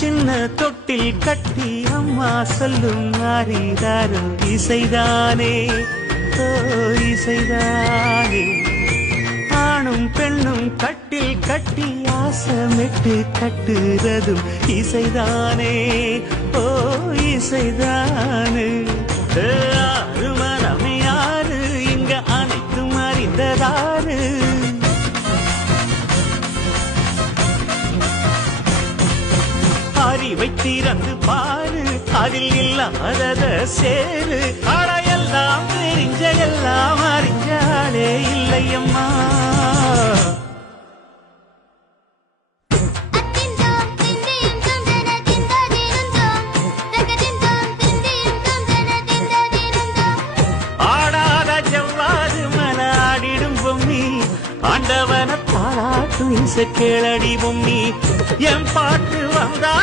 சின்ன தொட்டில் கட்டி அம்மா சொல்லும் ஆரிதாரும் இசைதானே ஓ இசைதானே. ஆணும் பெண்ணும் கட்டில் கட்டி ஆசமிட்டு கட்டுறதும் இசைதானே ஓ இசைதானே. ஆறு மனமே யாரு இங்க அனைத்தும் அறிந்ததாரு. அறிவை திறந்து பாரு அதில் இல்லாதத சேரு. அடையெல்லாம் தெரிஞ்ச எல்லாம் அறிஞ்சாலே இல்லையம்மா. ஆடாத ஜவ்வாது மன ஆடிடும் பொம்மி ஆண்டவன பாராட்டும் இசை கேளடி பொம்மி. என் பாட்டு வந்தா